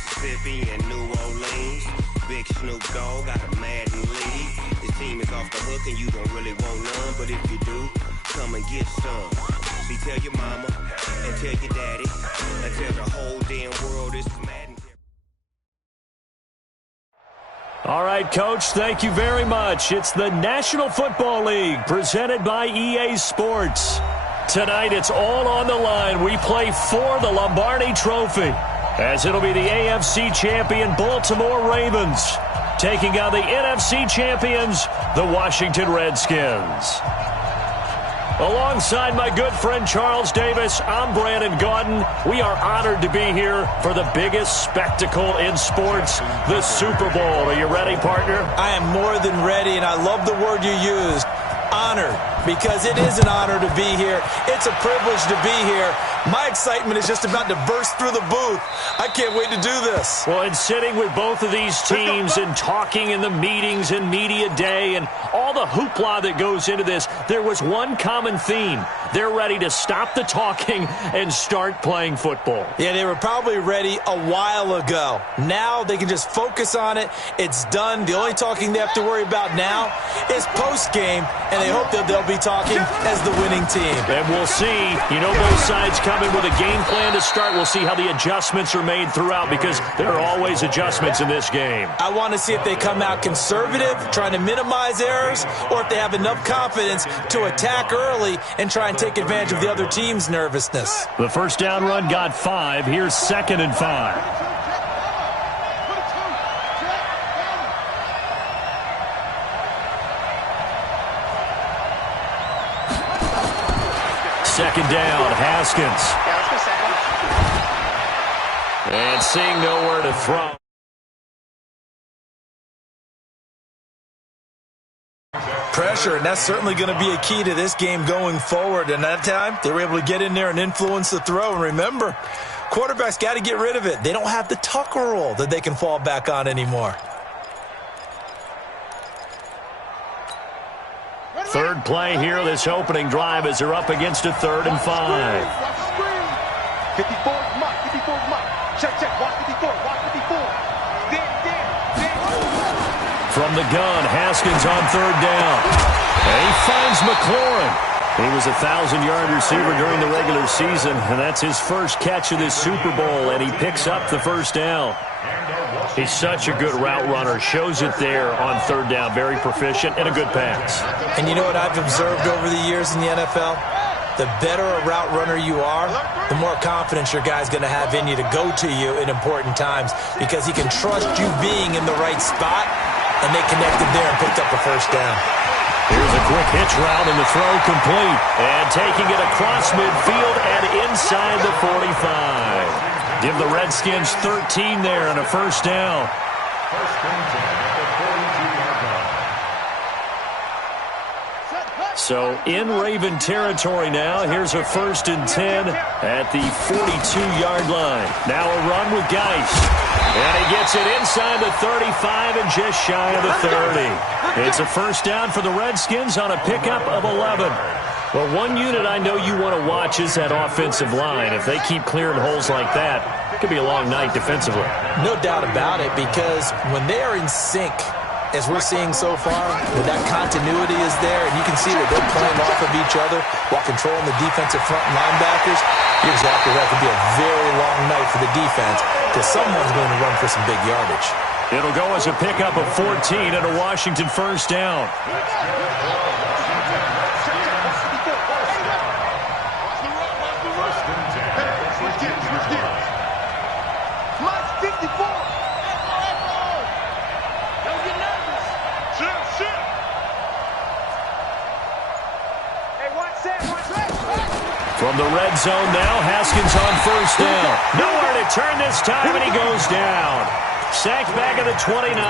Mississippi and New Orleans. Big Snoop Dogg got a Madden league. His team is off the hook and you don't really want none, but if you do, come and get some. See, tell your mama and tell your daddy and tell the whole damn world this is Madden. All right, Coach, thank you very much. It's the National Football League presented by EA Sports. Tonight, it's all on the line. We play for the Lombardi Trophy, as it'll be the AFC champion Baltimore Ravens taking on the NFC champions, the Washington Redskins. Alongside my good friend Charles Davis, I'm Brandon Gaudin. We are honored to be here for the biggest spectacle in sports, the Super Bowl. Are you ready, partner? I am more than ready, and I love the word you used, honored, because it is an honor to be here. It's a privilege to be here. My excitement is just about to burst through the booth. I can't wait to do this. Well, and sitting with both of these teams and talking in the meetings and media day and all the hoopla that goes into this, there was one common theme. They're ready to stop the talking and start playing football. Yeah, they were probably ready a while ago. Now they can just focus on it. It's done. The only talking they have to worry about now is post-game, and they hope that they'll be talking as the winning team. And we'll see. You know, both sides come in with a game plan to start. We'll see how the adjustments are made throughout, because there are always adjustments in this game. I want to see if they come out conservative, trying to minimize errors, or if they have enough confidence to attack early and try and take advantage of the other team's nervousness. The first down run got 5. Here's 2nd and 5. Second down, Haskins. And seeing nowhere to throw. Pressure, and that's certainly going to be a key to this game going forward. And that time, they were able to get in there and influence the throw. And remember, quarterbacks got to get rid of it. They don't have the Tucker rule that they can fall back on anymore. Third play here, this opening drive, as they're up against a 3rd and 5. 54, Mike. 54, Mike. Check, watch 54, watch 54. From the gun, Haskins on 3rd down. And he finds McLaurin. He was a 1,000-yard receiver during the regular season, and that's his first catch of this Super Bowl, and he picks up the first down. He's such a good route runner. Shows it there on 3rd down. Very proficient and a good pass. And you know what I've observed over the years in the NFL? The better a route runner you are, the more confidence your guy's going to have in you to go to you in important times, because he can trust you being in the right spot, and they connected there and picked up the first down. Here's a quick hitch route, and the throw complete. And taking it across midfield and inside the 45. Give the Redskins 13 there and a first down. So in Raven territory now. Here's a 1st and 10 at the 42-yard line. Now a run with Geist. And he gets it inside the 35 and just shy of the 30. It's a first down for the Redskins on a pickup of 11. Well, one unit I know you want to watch is that offensive line. If they keep clearing holes like that, it could be a long night defensively. No doubt about it, because when they are in sync, as we're seeing so far, when that continuity is there, and you can see that they're playing off of each other while controlling the defensive front linebackers, you're exactly right. It could be a very long night for the defense, because someone's going to run for some big yardage. It'll go as a pickup of 14 and a Washington first down. From the red zone now, Haskins on first down. Nowhere to turn this time, and he goes down. Sacked back at the 29.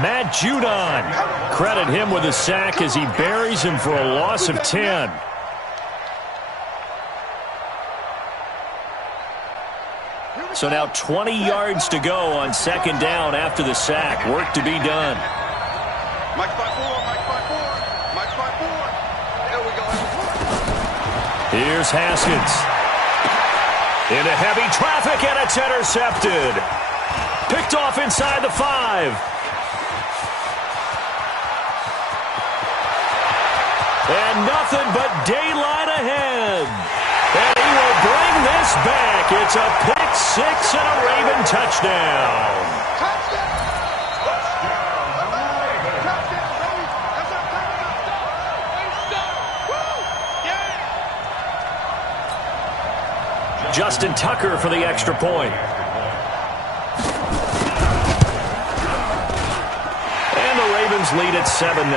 Matt Judon. Credit him with a sack as he buries him for a loss of 10. So now 20 yards to go on 2nd down after the sack. Work to be done. Mike 5-4, Mike 5-4, Mike 5-4. There we go. Here's Haskins. Into heavy traffic, and it's intercepted. inside the 5. And nothing but daylight ahead. And he will bring this back. It's a pick 6 and a Raven touchdown. Justin Tucker for the extra point. And the Ravens lead at 7-0.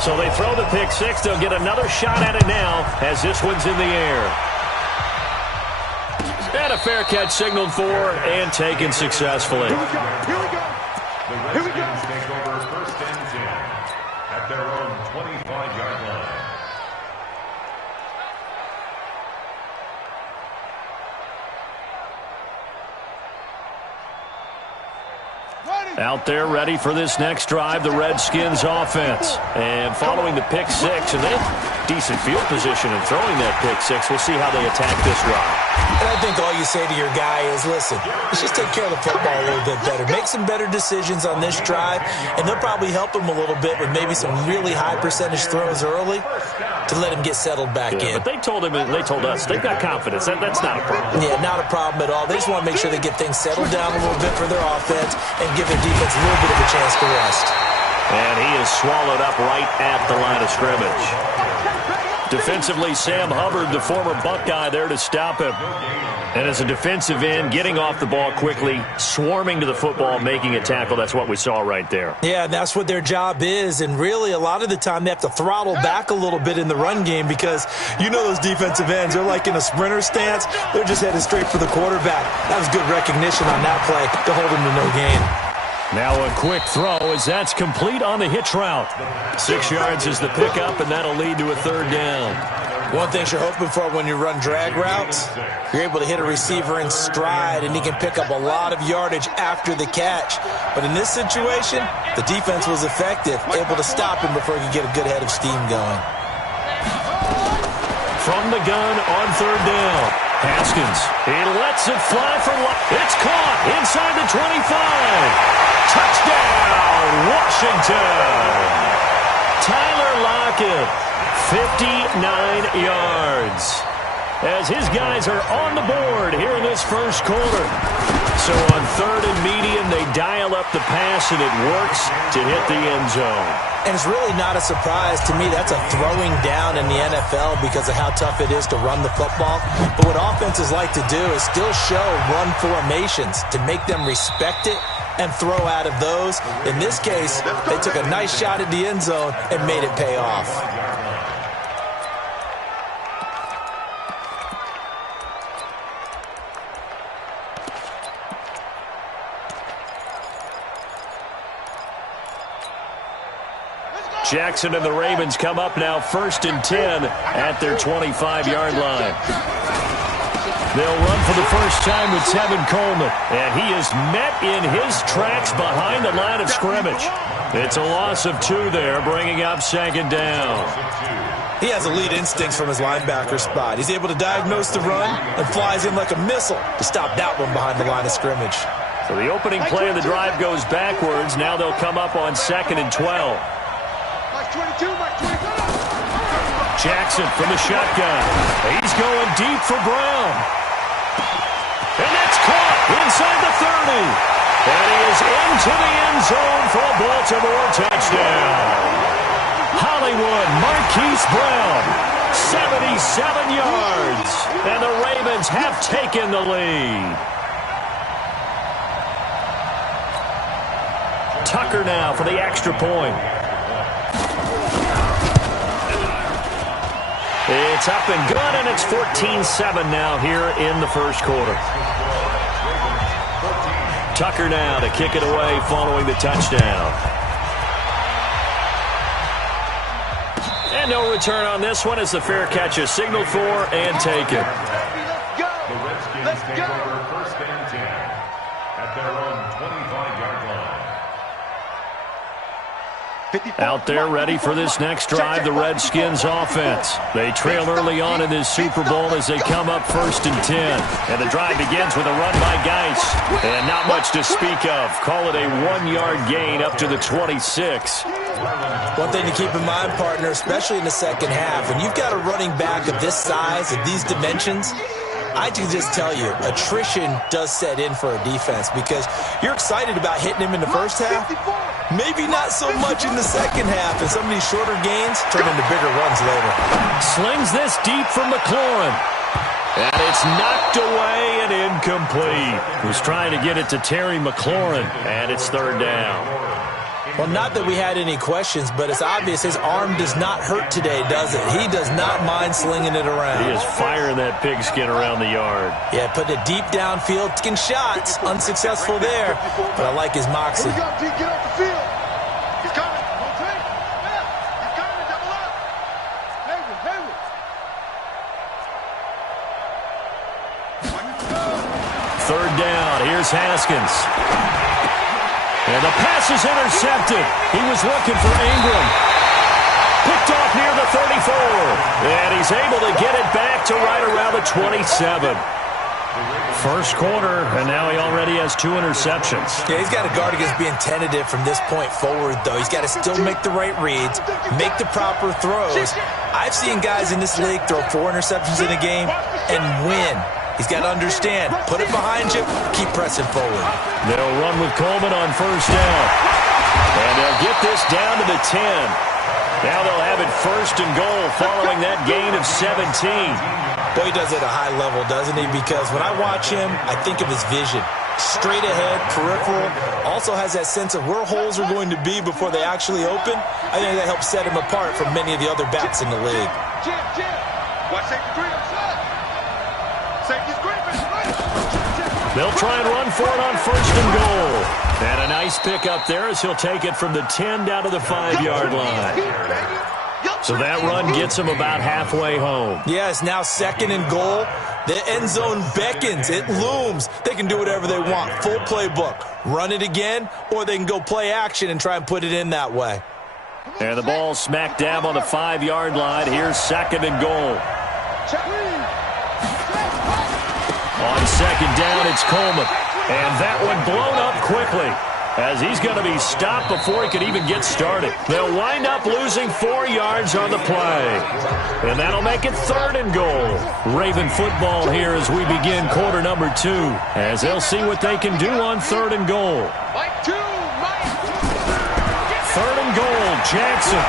So they throw the pick 6. They'll get another shot at it now as this one's in the air. And a fair catch signaled for and taken successfully. Here we go. Here we go. The Redskins take over 1st and 10 at their own 25-yard line. Out there ready for this next drive, the Redskins offense. And following the pick 6, and they have decent field position in throwing that pick 6. We'll see how they attack this drive. And I think all you say to your guy is, listen, let's just take care of the football a little bit better. Make some better decisions on this drive, and they'll probably help him a little bit with maybe some really high percentage throws early to let him get settled back in. But they told him, and they told us, they've got confidence. That's not a problem. Yeah, not a problem at all. They just want to make sure they get things settled down a little bit for their offense and give their defense a little bit of a chance to rest. And he is swallowed up right at the line of scrimmage. Defensively, Sam Hubbard, the former Buckeye, there to stop him. And as a defensive end, getting off the ball quickly, swarming to the football, making a tackle, that's what we saw right there. Yeah, that's what their job is. And really, a lot of the time, they have to throttle back a little bit in the run game because you know those defensive ends, they're like in a sprinter stance. They're just headed straight for the quarterback. That was good recognition on that play to hold him to no gain. Now a quick throw as that's complete on the hitch route. 6 yards is the pickup, and that'll lead to a 3rd down. One thing you're hoping for when you run drag routes, you're able to hit a receiver in stride, and he can pick up a lot of yardage after the catch. But in this situation, the defense was effective, able to stop him before he could get a good head of steam going. From the gun on 3rd down. Haskins, he lets it fly for it's caught inside the 25. Touchdown, Washington. Tyler Lockett, 59 yards. As his guys are on the board here in this first quarter. So on 3rd and medium, they dial up the pass, and it works to hit the end zone. And it's really not a surprise to me. That's a throwing down in the NFL because of how tough it is to run the football. But what offenses like to do is still show run formations to make them respect it and throw out of those. In this case, they took a nice shot at the end zone and made it pay off. Jackson and the Ravens come up now 1st and 10 at their 25-yard line. They'll run for the first time with Tevin Coleman, and he is met in his tracks behind the line of scrimmage. It's a loss of 2 there, bringing up 2nd down. He has elite instincts from his linebacker spot. He's able to diagnose the run and flies in like a missile to stop that one behind the line of scrimmage. So the opening play of the drive goes backwards. Now they'll come up on 2nd and 12. Jackson from the shotgun. He's going deep for Brown. And that's caught inside the 30. And he is into the end zone for a Baltimore touchdown. Hollywood Marquise Brown, 77 yards. And the Ravens have taken the lead. Tucker now for the extra point. It's up and good, and it's 14-7 now here in the first quarter. Tucker now to kick it away following the touchdown. And no return on this one as the fair catch is signaled for and taken. The Redskins take over 1st and 10 at their own 25-yard line. Out there ready for this next drive, the Redskins offense. They trail early on in this Super Bowl as they come up 1st and 10. And the drive begins with a run by Geis. And not much to speak of. Call it a 1-yard gain up to the 26. One thing to keep in mind, partner, especially in the second half, when you've got a running back of this size, of these dimensions, I can just tell you, attrition does set in for a defense because you're excited about hitting him in the first half. Maybe not so much in the second half, and some of these shorter gains turn into bigger runs later. Slings this deep from McLaurin. And it's knocked away and incomplete. Was trying to get it to Terry McLaurin, and it's 3rd down. Well, not that we had any questions, but it's obvious his arm does not hurt today, does it? He does not mind slinging it around. He is firing that pigskin around the yard. Yeah, putting it deep downfield, taking shots. Unsuccessful there, but I like his moxie. Get off the field. He's coming. He's coming. Double up. Hayward. 3rd down. Here's Haskins. And the pass is intercepted. He was looking for Ingram. Picked off near the 34. And he's able to get it back to right around the 27. First quarter, and now he already has 2 interceptions. Yeah, he's got to guard against being tentative from this point forward, though. He's got to still make the right reads, make the proper throws. I've seen guys in this league throw 4 interceptions in a game and win. He's got to understand, put it behind you, keep pressing forward. They'll run with Coleman on 1st down. And they'll get this down to the 10. Now they'll have it 1st and goal following that gain of 17. Boy, he does it at a high level, doesn't he? Because when I watch him, I think of his vision. Straight ahead, peripheral, also has that sense of where holes are going to be before they actually open. I think that helps set him apart from many of the other backs in the league. Watch safety grip. Safety's gripping. They'll try and run for it on 1st and goal. And a nice pick up there as he'll take it from the 10 down to the 5-yard line. So that run gets him about halfway home. Yeah, it's now 2nd and goal. The end zone beckons. It looms. They can do whatever they want. Full playbook. Run it again, or they can go play action and try and put it in that way. And the ball smack dab on the 5-yard line. Here's 2nd and goal. On 2nd down, it's Coleman. And that one blown up quickly as he's going to be stopped before he can even get started. They'll wind up losing 4 yards on the play. And that'll make it 3rd and goal. Raven football here as we begin quarter number 2, as they'll see what they can do on 3rd and goal. 3rd and goal, Jackson.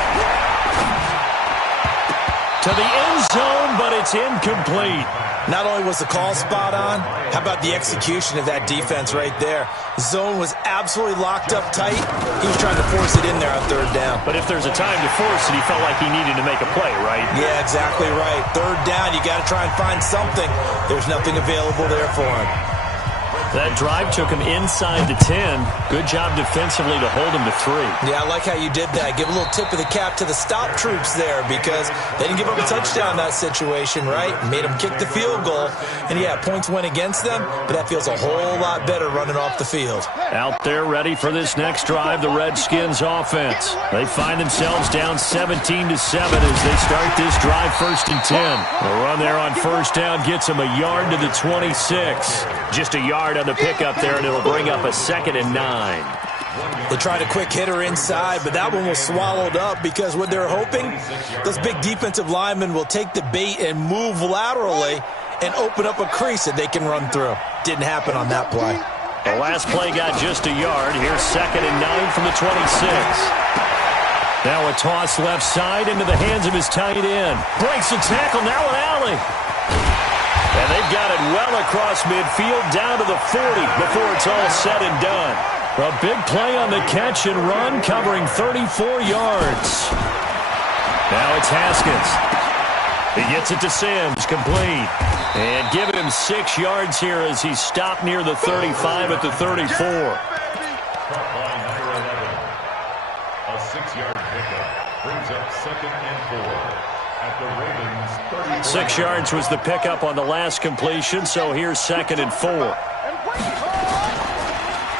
To the end zone, but it's incomplete. Not only was the call spot on, how about the execution of that defense right there? Zone was absolutely locked up tight. He was trying to force it in there on 3rd down. But if there's a time to force it, he felt like he needed to make a play, right? Yeah, exactly right. 3rd down, you got to try and find something. There's nothing available there for him. That drive took him inside the 10. Good job defensively to hold him to 3. Yeah, I like how you did that. Give a little tip of the cap to the stop troops there because they didn't give up a touchdown in that situation, right? Made them kick the field goal. And, yeah, points went against them, but that feels a whole lot better running off the field. Out there ready for this next drive, the Redskins offense. They find themselves down 17-7 as they start this drive 1st and 10. The run there on 1st down gets them a yard to the 26. Just a yard on the pickup there, and it'll bring up a 2nd and 9. They tried a quick hitter inside, but that one was swallowed up because what they're hoping, those big defensive linemen will take the bait and move laterally and open up a crease that they can run through. Didn't happen on that play. The last play got just a yard. Here's 2nd and 9 from the 26. Now a toss left side into the hands of his tight end. Breaks the tackle, now an alley. And they've got it well across midfield down to the 40 before it's all said and done. A big play on the catch and run covering 34 yards. Now it's Haskins. He gets it to Sims, complete. And giving him 6 yards here as he's stopped near the 35 at the 34. Number 11, a 6-yard pickup brings up 2nd and 4. At the Ravens 30. 6 yards was the pickup on the last completion, so here's 2nd and 4.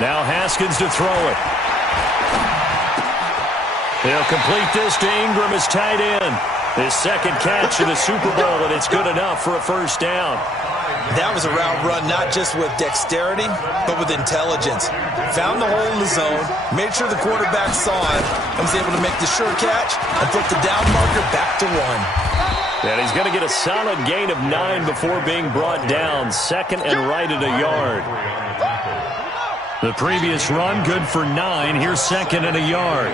Now Haskins to throw it. He'll complete this to Ingram as tight end. His second catch of the Super Bowl, and it's good enough for a first down. That was a route run not just with dexterity, but with intelligence. Found the hole in the zone, made sure the quarterback saw it, and was able to make the sure catch and flip the down marker back to 1. And he's going to get a solid gain of 9 before being brought down. Second and right at a yard. The previous run, good for 9. Here's second and a yard.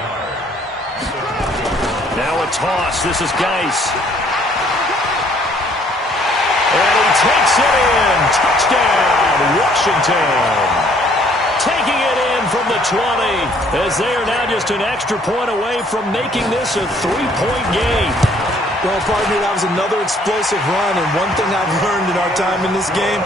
Now a toss. This is Geis. And he takes it in. Touchdown, Washington. Taking it in from the 20, as they are now just an extra point away from making this a 3-point game. Well, partner, that was another explosive run, and one thing I've learned in our time in this game,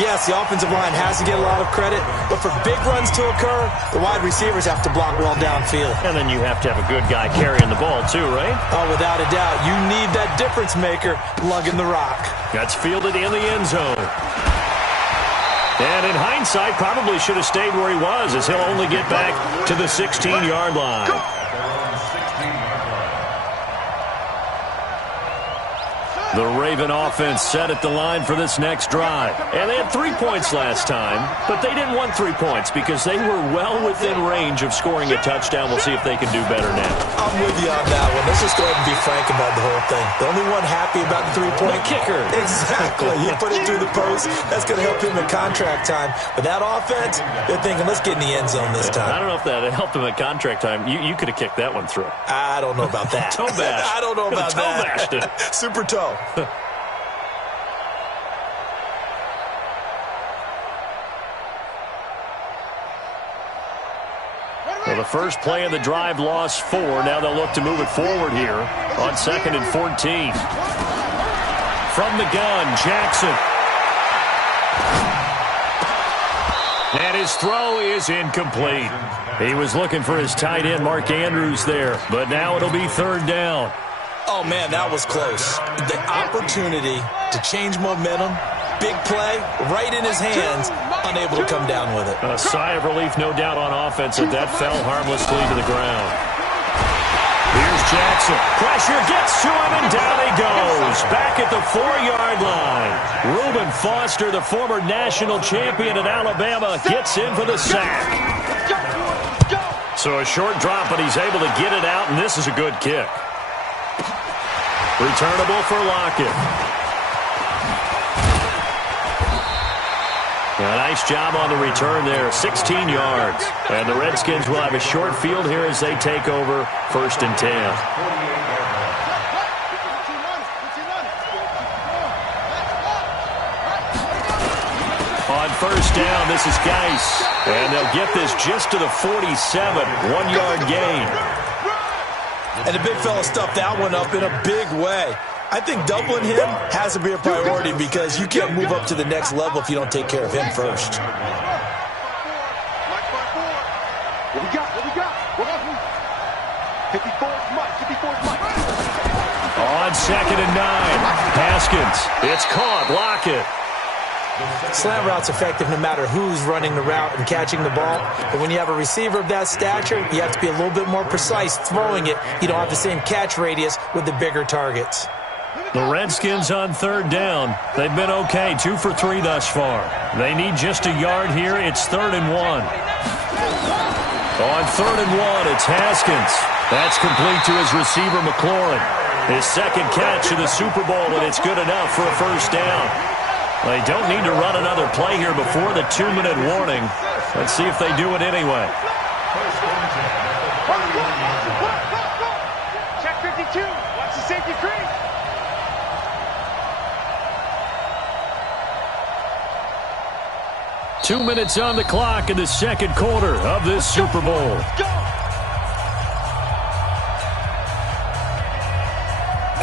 yes, the offensive line has to get a lot of credit, but for big runs to occur, the wide receivers have to block well downfield. And then you have to have a good guy carrying the ball too, right? Oh, without a doubt. You need that difference maker lugging the rock. That's fielded in the end zone. And in hindsight, probably should have stayed where he was, as he'll only get back to the 16-yard line. The Raven offense set at the line for this next drive. And they had 3 points last time, but they didn't want 3 points because they were well within range of scoring a touchdown. We'll see if they can do better now. I'm with you on that one. Let's just go ahead and be frank about the whole thing. The only one happy about the 3-point kicker. Exactly. He put it through the post. That's going to help him in contract time. But that offense, they're thinking, let's get in the end zone this time. I don't know if that helped him at contract time. You could have kicked that one through. I don't know about that. Toe bash. I don't know about toe bashed it. Super toe. Well, the first play of the drive lost 4. Now they'll look to move it forward here on 2nd and 14. From the gun, Jackson. And his throw is incomplete. He was looking for his tight end, Mark Andrews, there. But now it'll be 3rd down. Oh, man, that was close. The opportunity to change momentum, big play, right in his hands, unable to come down with it. A sigh of relief, no doubt, on offense, that that fell harmlessly to the ground. Here's Jackson. Pressure gets to him, and down he goes. Back at the 4-yard line. Reuben Foster, the former national champion at Alabama, gets in for the sack. So a short drop, but he's able to get it out, and this is a good kick. Returnable for Lockett. A nice job on the return there, 16 yards. And the Redskins will have a short field here as they take over 1st and 10. On 1st down, this is Geis. And they'll get this just to the 47, 1-yard gain. And the big fella stuffed that one up in a big way. I think doubling him has to be a priority because you can't move up to the next level if you don't take care of him first. What we got? 54's Mike. On 2nd and 9, Haskins. It's caught. Lockett. Slant route's effective no matter who's running the route and catching the ball. But when you have a receiver of that stature, you have to be a little bit more precise throwing it. You don't have the same catch radius with the bigger targets. The Redskins on 3rd down. They've been okay, 2 for 3 thus far. They need just a yard here. It's 3rd and 1. On 3rd and 1, it's Haskins. That's complete to his receiver, McLaurin. His second catch of the Super Bowl, and it's good enough for a first down. They don't need to run another play here before the 2-minute warning. Let's see if they do it anyway. Check 52. Watch the safety crease. Two minutes on the clock in the second quarter of this Super Bowl.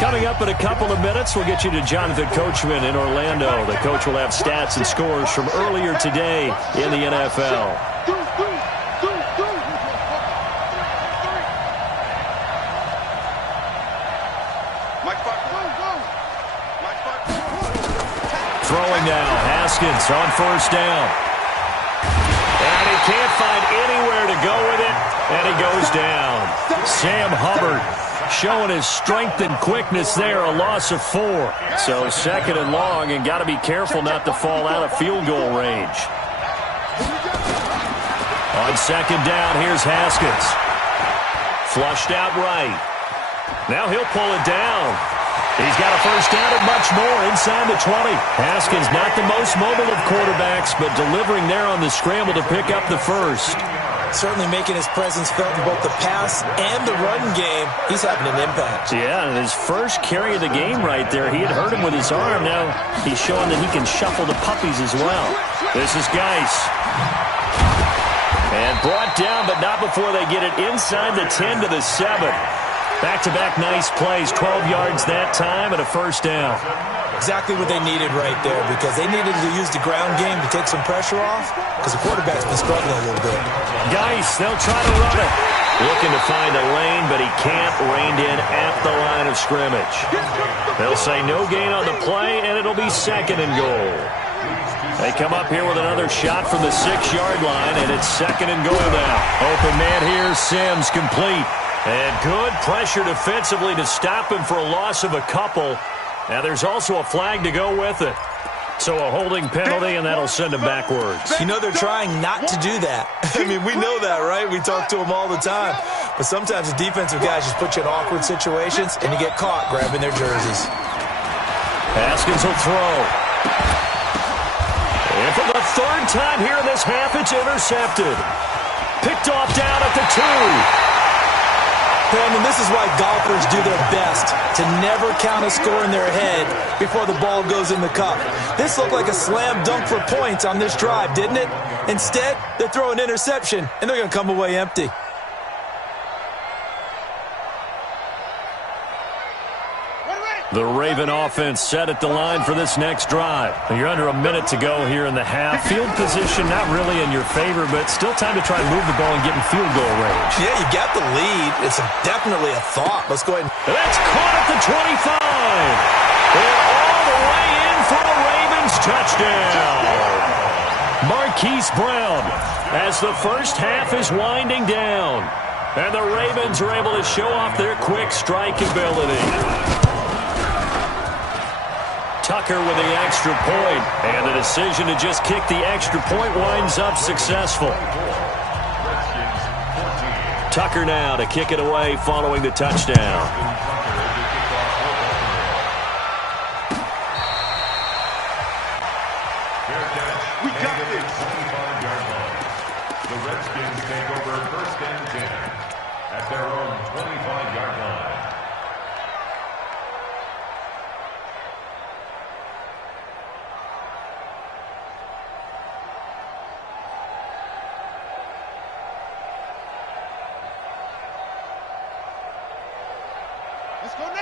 Coming up in a couple of minutes, we'll get you to Jonathan Coachman in Orlando. The coach will have stats and scores from earlier today in the NFL. Throwing now, Haskins on 1st down. And he can't find anywhere to go with it, and he goes down. Sam Hubbard showing his strength and quickness there, a loss of 4. So 2nd and long, and got to be careful not to fall out of field goal range. On 2nd down, here's Haskins. Flushed out right. Now he'll pull it down. He's got a first down and much more inside the 20. Haskins not the most mobile of quarterbacks, but delivering there on the scramble to pick up the first. Certainly making his presence felt in both the pass and the run game. He's having an impact. Yeah, and his first carry of the game right there, he had hurt him with his arm. Now he's showing that he can shuffle the puppies as well. This is Geis. And brought down, but not before they get it inside the 10 to the 7. Back-to-back nice plays, 12 yards that time and a first down. Exactly what they needed right there, because they needed to use the ground game to take some pressure off, because the quarterback's been struggling a little bit. Geis, they'll try to run it. Looking to find a lane, but he can't. Reined in at the line of scrimmage. They'll say no gain on the play, and it'll be 2nd and goal. They come up here with another shot from the 6-yard line, and it's 2nd and goal now. Open man here, Sims complete. And good pressure defensively to stop him for a loss of a couple. Now there's also a flag to go with it. So a holding penalty, and that'll send him backwards. You know they're trying not to do that. I mean, we know that, right? We talk to them all the time. But sometimes the defensive guys just put you in awkward situations, and you get caught grabbing their jerseys. Haskins will throw. And for the 3rd time here in this half, it's intercepted. Picked off down at the 2. And this is why golfers do their best to never count a score in their head before the ball goes in the cup. This looked like a slam dunk for points on this drive, didn't it? Instead, they throw an interception, and they're going to come away empty. The Raven offense set at the line for this next drive. You're under a minute to go here in the half. Field position not really in your favor, but still time to try and move the ball and get in field goal range. Yeah, you got the lead. It's definitely a thought. Let's go ahead. That's caught at the 25. They're all the way in for the Ravens touchdown. Marquise Brown as the first half is winding down. And the Ravens are able to show off their quick strike ability. Tucker with the extra point, and the decision to just kick the extra point winds up successful. Tucker now to kick it away following the touchdown. We got this. 25-yard line. The Redskins take over 1st and 10 at their own 25-yard line.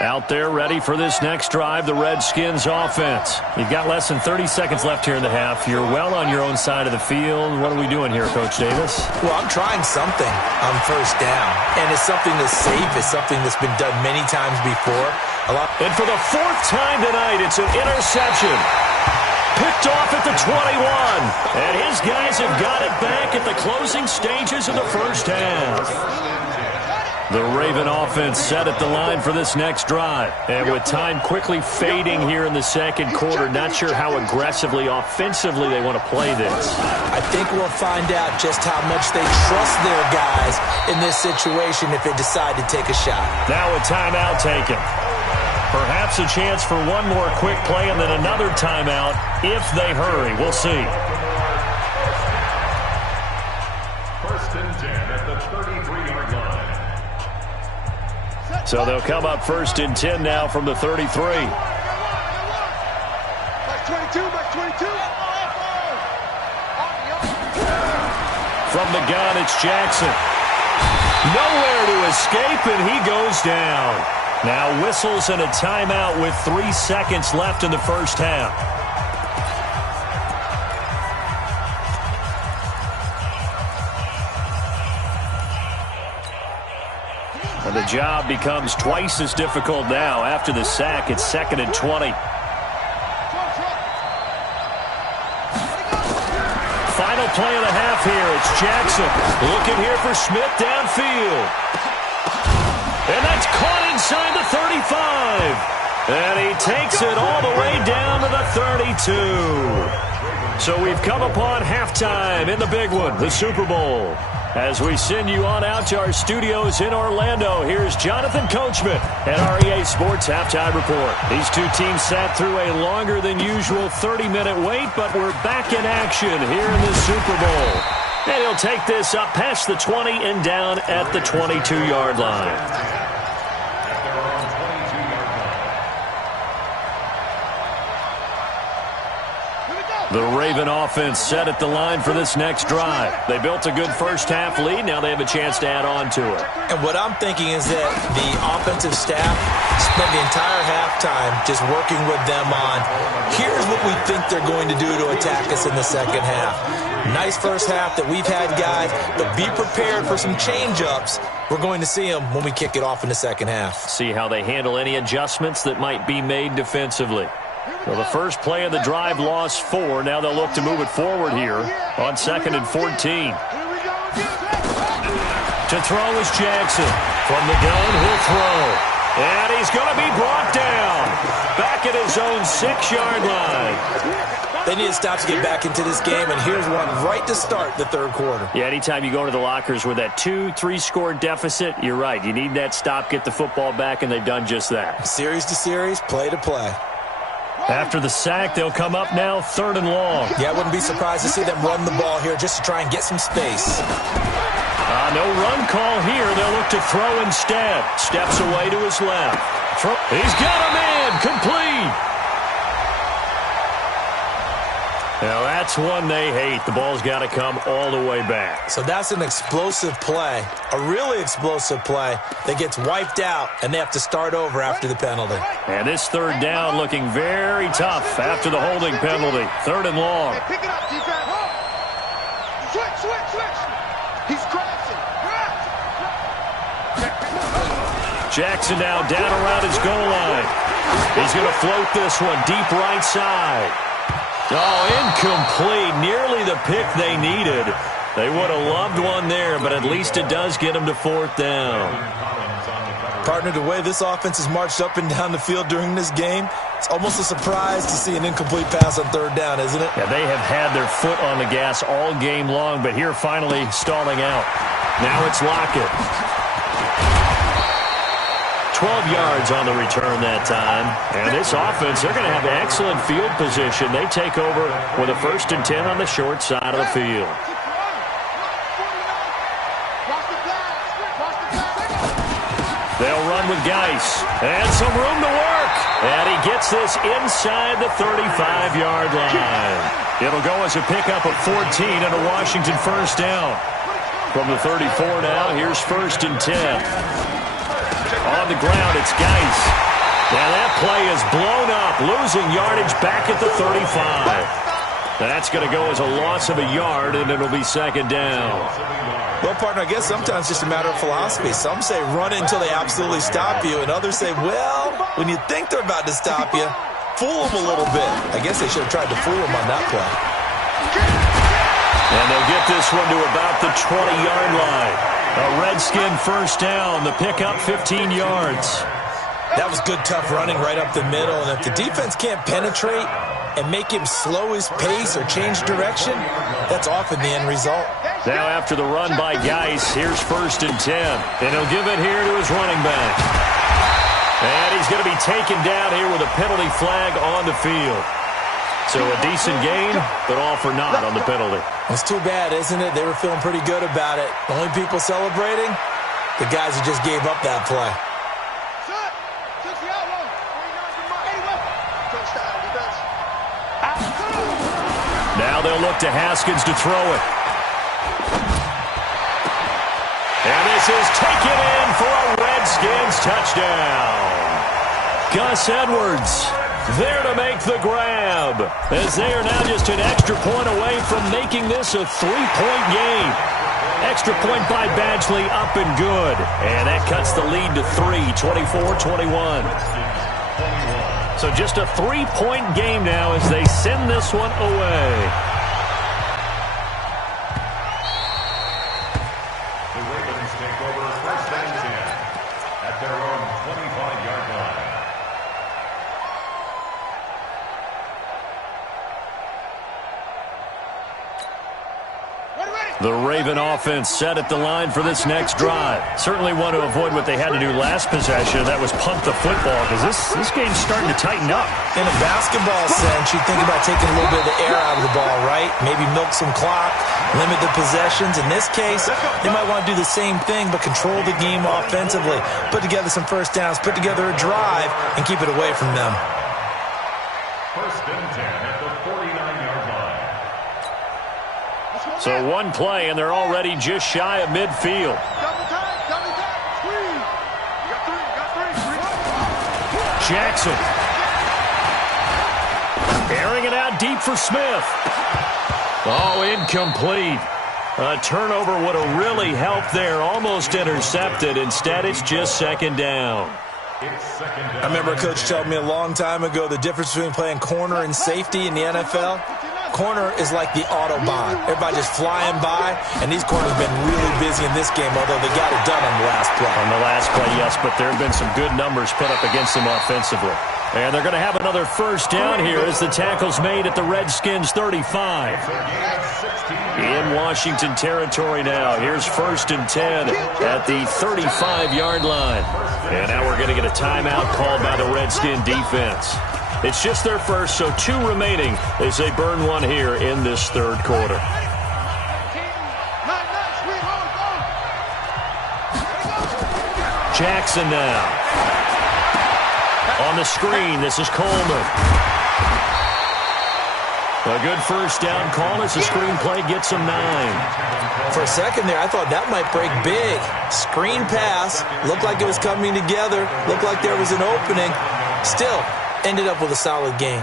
Out there ready for this next drive, the Redskins offense. You've got less than 30 seconds left here in the half. You're well on your own side of the field. What are we doing here, Coach Davis? Well, I'm trying something on 1st down, and it's something that's safe. It's something that's been done many times before. And for the 4th time tonight, it's an interception. Picked off at the 21. And his guys have got it back at the closing stages of the first half. The Raven offense set at the line for this next drive. And with time quickly fading here in the 2nd quarter, not sure how aggressively, offensively they want to play this. I think we'll find out just how much they trust their guys in this situation if they decide to take a shot. Now a timeout taken. Perhaps a chance for one more quick play and then another timeout if they hurry. We'll see. 1st and 10 at the 33-yard line. So they'll come up 1st and 10 now from the 33. Back 22, back 22. From the gun, it's Jackson. Nowhere to escape, and he goes down. Now whistles and a timeout with 3 seconds left in the first half. And the job becomes twice as difficult now. After the sack, it's 2nd and 20. Final play of the half here. It's Jackson looking here for Smith downfield. And that's caught inside the 35. And he takes it all the way down to the 32. So we've come upon halftime in the big one, the Super Bowl. As we send you on out to our studios in Orlando, here's Jonathan Coachman at REA Sports Halftime Report. These two teams sat through a longer than usual 30-minute wait, but we're back in action here in the Super Bowl. And he'll take this up past the 20 and down at the 22-yard line. The Raven offense set at the line for this next drive. They built a good first-half lead. Now they have a chance to add on to it. And what I'm thinking is that the offensive staff spent the entire halftime just working with them on, here's what we think they're going to do to attack us in the second half. Nice first half that we've had, guys, but be prepared for some change-ups. We're going to see them when we kick it off in the second half. See how they handle any adjustments that might be made defensively. Well, the first play of the drive lost 4. Now they'll look to move it forward here on 2nd and 14. To throw is Jackson. From the gun, he'll throw. And he's going to be brought down. Back at his own 6-yard line. They need to stop to get back into this game, and here's one right to start the third quarter. Yeah, anytime you go to the lockers with that 2-3 score deficit, you're right. You need that stop, get the football back, and they've done just that. Series to series, play to play. After the sack, they'll come up now 3rd and long. Yeah, I wouldn't be surprised to see them run the ball here just to try and get some space. No run call here. They'll look to throw instead. Steps away to his left. He's got a man. Complete. Now, that's one they hate. The ball's got to come all the way back. So that's an explosive play, a really explosive play that gets wiped out, and they have to start over after the penalty. And this 3rd down looking very tough after the holding penalty. 3rd and long. Pick it up, defense. Switch. He's crashing. Jackson now down around his goal line. He's going to float this one deep right side. Oh, incomplete. Nearly the pick they needed. They would have loved one there, but at least it does get them to 4th down. Partner, the way this offense has marched up and down the field during this game, it's almost a surprise to see an incomplete pass on 3rd down, isn't it? Yeah, they have had their foot on the gas all game long, but here finally stalling out. Now it's Lockett. 12 yards on the return that time. And this offense, they're going to have excellent field position. They take over with a 1st and 10 on the short side of the field. They'll run with Geis. And some room to work. And he gets this inside the 35-yard line. It'll go as a pickup of 14 and a Washington 1st down. From the 34 now, here's 1st and 10. On the ground, it's Geis. Now that play is blown up, losing yardage back at the 35. That's going to go as a loss of a yard, and it'll be 2nd down. Well, partner, I guess sometimes it's just a matter of philosophy. Some say run it until they absolutely stop you, and others say, well, when you think they're about to stop you, fool them a little bit. I guess they should have tried to fool them on that play. And they'll get this one to about the 20-yard line. A Redskin 1st down. The pickup 15 yards. That was good, tough running right up the middle. And if the defense can't penetrate and make him slow his pace or change direction, that's often the end result. Now after the run by Geis, here's 1st and 10. And he'll give it here to his running back. And he's going to be taken down here with a penalty flag on the field. So a decent gain, but all for naught on the penalty. It's too bad, isn't it? They were feeling pretty good about it. The only people celebrating, the guys who just gave up that play. Now they'll look to Haskins to throw it. And this is taken in for a Redskins touchdown. Gus Edwards there to make the grab, as they are now just an extra point away from making this a 3-point game. Extra point by Badgley, up and good. And that cuts the lead to 3, 24-21. So just a 3-point game now as they send this one away. The Raven offense set at the line for this next drive. Certainly want to avoid what they had to do last possession. That was punt the football, because this game's starting to tighten up. In a basketball sense, you think about taking a little bit of the air out of the ball, right? Maybe milk some clock, limit the possessions. In this case, they might want to do the same thing, but control the game offensively. Put together some first downs, put together a drive, and keep it away from them. First and 10 at the 49-yard line. So one play, and they're already just shy of midfield. Double time, three. You got three. Jackson. Airing it out deep for Smith. Oh, incomplete. A turnover would have really helped there. Almost intercepted. Instead, it's just second down. I remember a coach told me a long time ago the difference between playing corner and safety in the NFL. Corner is like the Autobahn. Everybody just flying by, and these corners have been really busy in this game, although they got it done on the last play. On the last play, yes, but there have been some good numbers put up against them offensively. And they're going to have another first down here as the tackle's made at the Redskins' 35. In Washington territory now. Here's first and 10 at the 35-yard line. And now we're going to get a timeout called by the Redskin defense. It's just their first, so 2 remaining as they burn one here in this third quarter. Jackson now. On the screen, this is Coleman. A good first down call as the screenplay gets him 9. For a second there, I thought that might break big. Screen pass, looked like it was coming together, looked like there was an opening. Still, ended up with a solid game.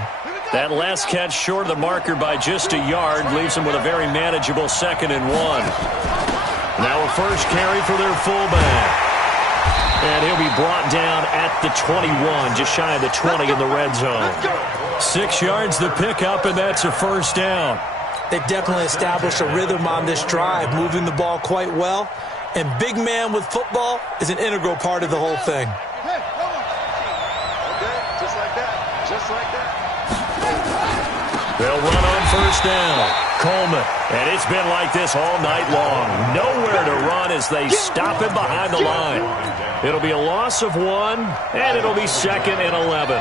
That last catch short of the marker by just a yard leaves them with a very manageable 2nd and 1. Now a first carry for their fullback. And he'll be brought down at the 21, just shy of the 20 in the red zone. 6 yards the pickup, and that's a first down. They've definitely established a rhythm on this drive, moving the ball quite well. And big man with football is an integral part of the whole thing. They'll run on first down. Coleman. And it's been like this all night long. Nowhere to run as they stop him behind the line. It'll be a loss of 1, and it'll be 2nd and 11.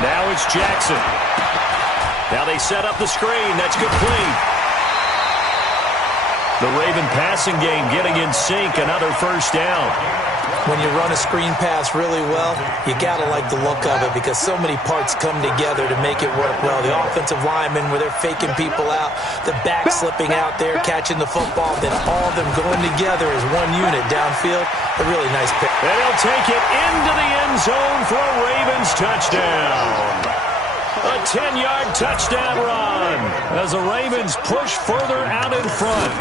Now it's Jackson. Now they set up the screen. That's complete. The Raven passing game getting in sync. Another first down. When you run a screen pass really well, you got to like the look of it because so many parts come together to make it work well. The offensive linemen where they're faking people out, the back slipping out there, catching the football, then all of them going together as one unit downfield. A really nice pick. And he'll take it into the end zone for a Ravens touchdown. A 10-yard touchdown run as the Ravens push further out in front.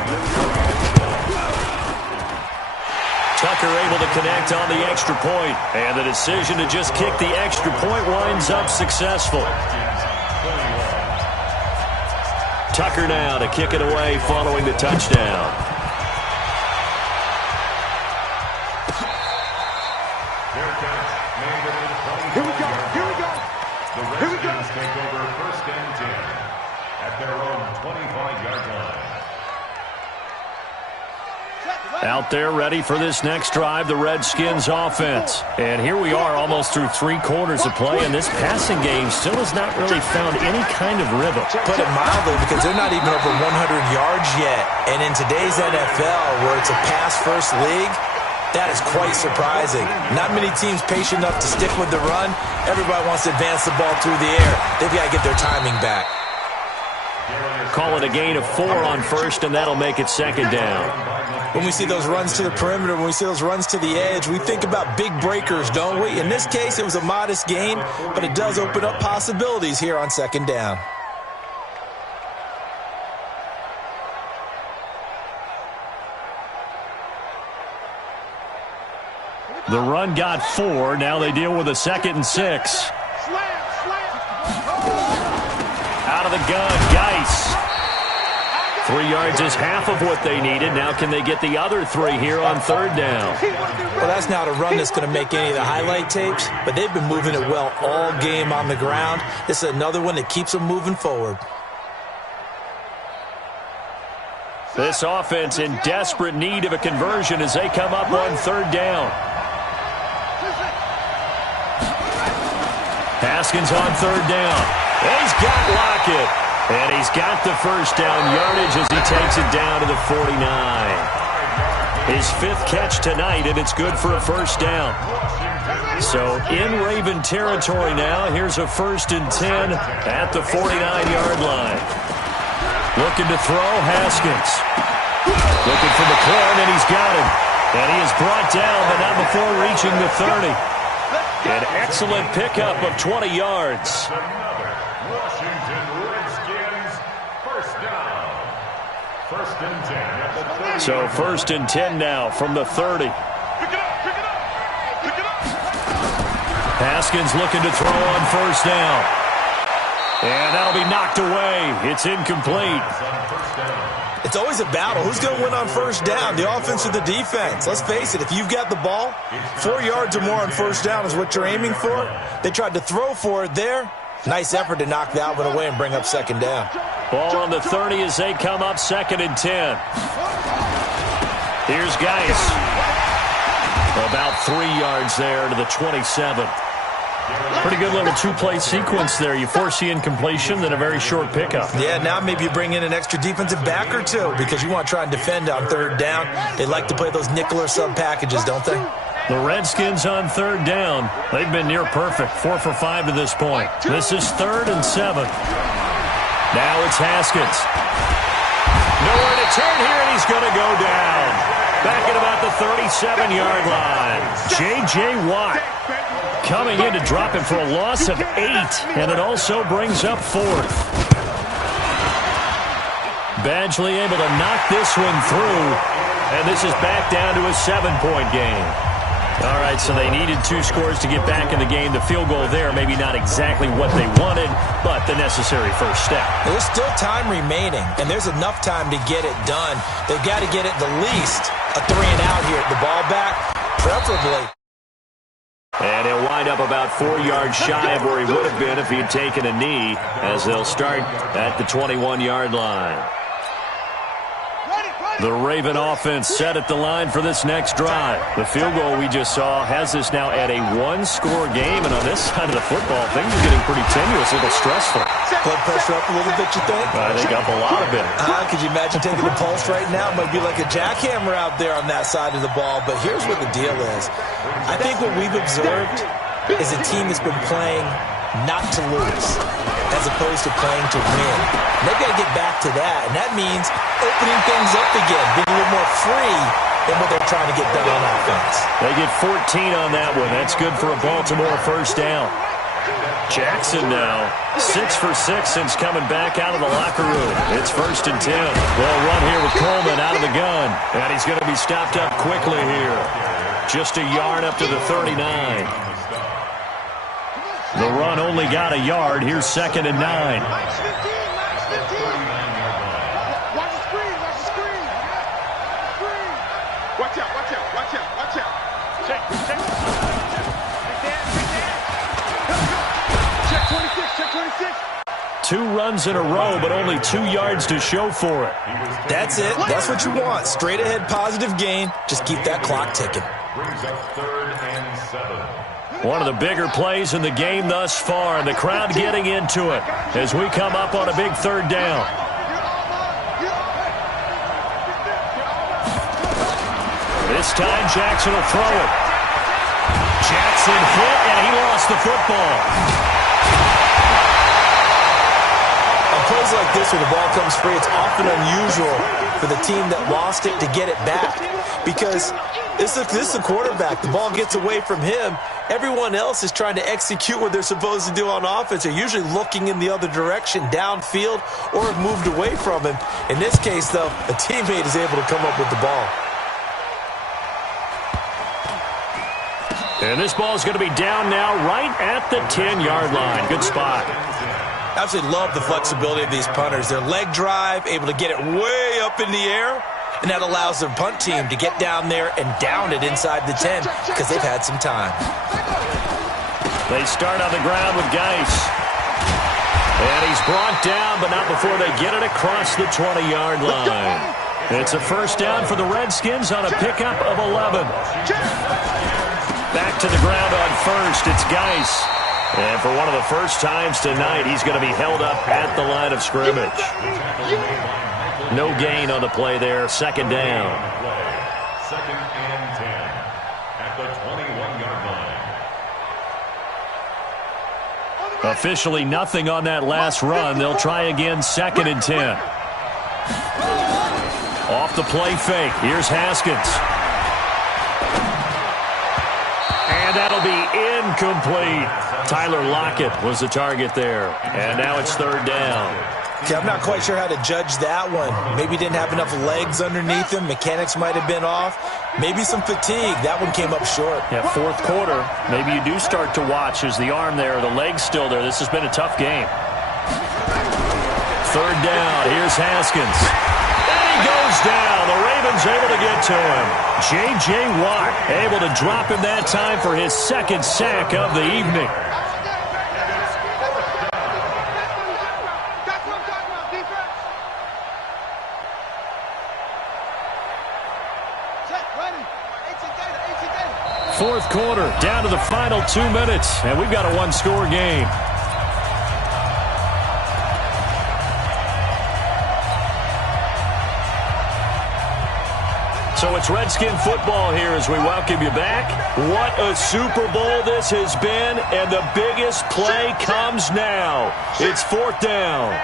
Tucker able to connect on the extra point, and the decision to just kick the extra point winds up successful. Tucker now to kick it away following the touchdown. Here we go. The Redskins take over first and 10 at their own 25-yard line. Out there ready for this next drive, the Redskins offense. And here we are almost through 3 quarters of play, and this passing game still has not really found any kind of rhythm. Put it mildly, because they're not even over 100 yards yet. And in today's NFL, where it's a pass-first league, that is quite surprising. Not many teams patient enough to stick with the run. Everybody wants to advance the ball through the air. They've got to get their timing back. Call it a gain of 4 on first, and that'll make it second down. When we see those runs to the perimeter, when we see those runs to the edge, we think about big breakers, don't we? In this case, it was a modest gain, but it does open up possibilities here on second down. The run got 4. Now they deal with a 2nd and 6. Out of the gun, Geis. 3 yards is half of what they needed. Now can they get the other 3 here on third down? Well, that's not a run that's going to make any of the highlight tapes, but they've been moving it well all game on the ground. This is another one that keeps them moving forward. This offense in desperate need of a conversion as they come up on third down. Haskins on third down. He's got Lockett. And he's got the first down yardage as he takes it down to the 49. His 5th catch tonight, and it's good for a first down. So in Raven territory now, here's a 1st and 10 at the 49-yard line. Looking to throw, Haskins. Looking for McLaurin, and he's got him. And he is brought down, but not before reaching the 30. An excellent pickup of 20 yards. So 1st and 10 now from the 30. Haskins looking to throw on first down. And that'll be knocked away. It's incomplete. It's always a battle. Who's going to win on first down, the offense or the defense? Let's face it, if you've got the ball, 4 yards or more on first down is what you're aiming for. They tried to throw for it there. Nice effort to knock that one away and bring up second down. Ball on the 30 as they come up 2nd and 10. Here's Geis. About 3 yards there to the 27. Pretty good little 2-play sequence there. You force the incompletion, then a very short pickup. Yeah, now maybe you bring in an extra defensive back or two because you want to try and defend on third down. They like to play those nickel or sub packages, don't they? The Redskins on third down. They've been near perfect, 4 for 5 to this point. This is 3rd and 7. Now it's Haskins. Nowhere to turn here, and he's going to go down. Back at about the 37-yard line. J.J. Watt coming in to drop him for a loss of 8, and it also brings up 4th. Badgley able to knock this one through, and this is back down to a 7-point game. All right, so they needed 2 scores to get back in the game. The field goal there, maybe not exactly what they wanted, but the necessary first step. There's still time remaining, and there's enough time to get it done. They've got to get it the least a 3 and out here. The ball back, preferably. And he'll wind up about 4 yards shy of where he would have been if he'd taken a knee, as they'll start at the 21-yard line. The Raven offense set at the line for this next drive. The field goal we just saw has this now at a 1-score game, and on this side of the football, things are getting pretty tenuous, a little stressful. Blood pressure up a little bit, you think? I think up a lot of it. Could you imagine taking the pulse right now? It might be like a jackhammer out there on that side of the ball, but here's what the deal is. I think what we've observed is a team that's been playing not to lose as opposed to playing to win. And they've got to get back to that, and that means opening things up again, being a little more free than what they're trying to get done on offense. They get 14 on that one. That's good for a Baltimore first down. Jackson now 6 for 6 since coming back out of the locker room. It's 1st and 10. Well run here with Coleman out of the gun, and he's going to be stopped up quickly here. Just a yard up to the 39. The run only got a yard. Here's 2nd and 9. Max 15, Max 15. Watch the screen, watch the screen. Screen. Watch out, watch out, watch out, watch out. Check, check. Check 26, check 26. 2 runs in a row, but only 2 yards to show for it. That's it. That's what you want. Straight ahead, positive gain. Just keep that clock ticking. Brings up 3rd and 7. One of the bigger plays in the game thus far, and the crowd getting into it as we come up on a big 3rd down. This time Jackson will throw it. Jackson hit, and he lost the football. On plays like this where the ball comes free, it's often unusual for the team that lost it to get it back, because this is the quarterback. The ball gets away from him. Everyone else is trying to execute what they're supposed to do on offense. They're usually looking in the other direction, downfield, or have moved away from him. In this case, though, a teammate is able to come up with the ball. And this ball is going to be down now right at the 10-yard line. Good spot. Absolutely love the flexibility of these punters. Their leg drive, able to get it way up in the air, and that allows their punt team to get down there and down it inside the 10 because they've had some time. They start on the ground with Geis. And he's brought down, but not before they get it across the 20-yard line. It's a first down for the Redskins on a pickup of 11. Back to the ground on first. It's Geis. And for one of the first times tonight, he's going to be held up at the line of scrimmage. No gain on the play there. Second down. Second and 10 at the 21-yard line. Officially nothing on that last run. They'll try again, second and 10. Off the play fake. Here's Haskins. And that'll be incomplete. Tyler Lockett was the target there. And now it's third down. Okay, I'm not quite sure how to judge that one. Maybe didn't have enough legs underneath him. Mechanics might have been off. Maybe some fatigue. That one came up short. Yeah, fourth quarter. Maybe you do start to watch as the arm there, the leg's still there. This has been a tough game. Third down. Here's Haskins. And he goes down. The Ravens able to get to him. J.J. Watt able to drop him that time for his second sack of the evening. Fourth quarter, down to the final 2 minutes, and we've got a one-score game. So it's Redskin football here as we welcome you back. What a Super Bowl this has been, and the biggest play comes now. It's fourth down.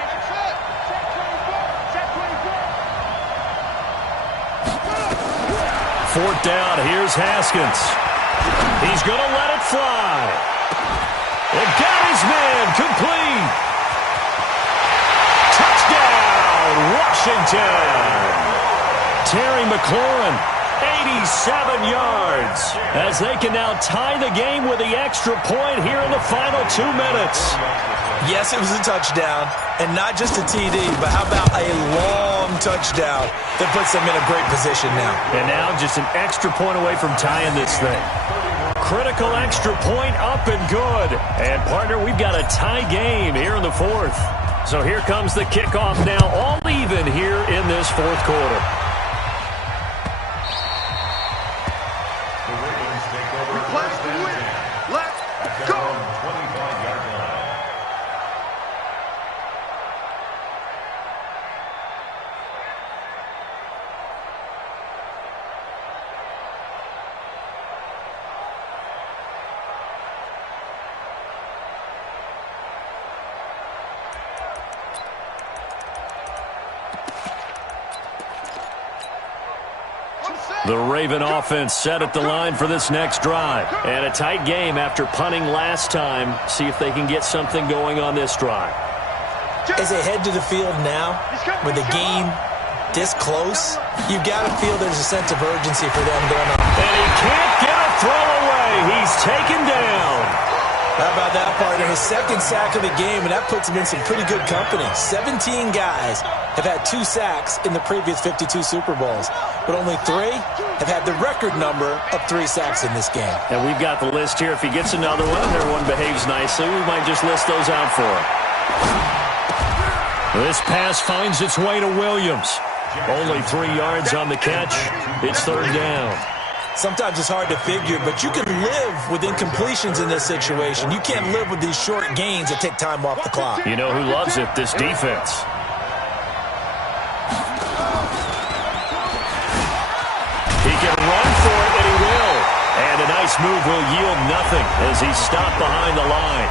Fourth down, here's Haskins. He's going to let it fly. And got his man complete. Touchdown, Washington. Terry McLaurin, 87 yards, as they can now tie the game with the extra point here in the final 2 minutes. Yes, it was a touchdown, and not just a TD, but how about a long touchdown that puts them in a great position now. And now just an extra point away from tying this thing. Critical extra point up and good. And, partner, we've got a tie game here in the fourth. So here comes the kickoff now, all even here in this fourth quarter. The Raven offense set at the line for this next drive. And a tight game after punting last time. See if they can get something going on this drive. As they head to the field now, with the game this close, you've got to feel there's a sense of urgency for them going on. And he can't get a throw away. He's taken down. How about that, partner? His second sack of the game, and that puts him in some pretty good company. 17 guys have had 2 sacks in the previous 52 Super Bowls, but only 3 have had the record number of 3 sacks in this game. And we've got the list here. If he gets another one and everyone behaves nicely, we might just list those out for him. This pass finds its way to Williams. Only 3 yards on the catch. It's third down. Sometimes it's hard to figure, but you can live with incompletions in this situation. You can't live with these short gains that take time off the clock. You know who loves it? This defense. He can run for it, and he will. And a nice move will yield nothing as he's stopped behind the line.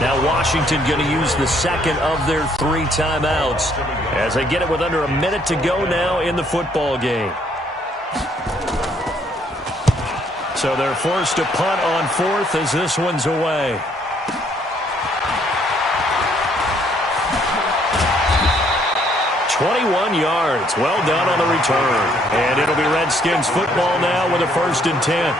Now Washington going to use the second of their 3 timeouts as they get it with under a minute to go now in the football game. So they're forced to punt on fourth as this one's away. "21 yards. Well done on the return. And it'll be Redskins football now with a 1st and 10.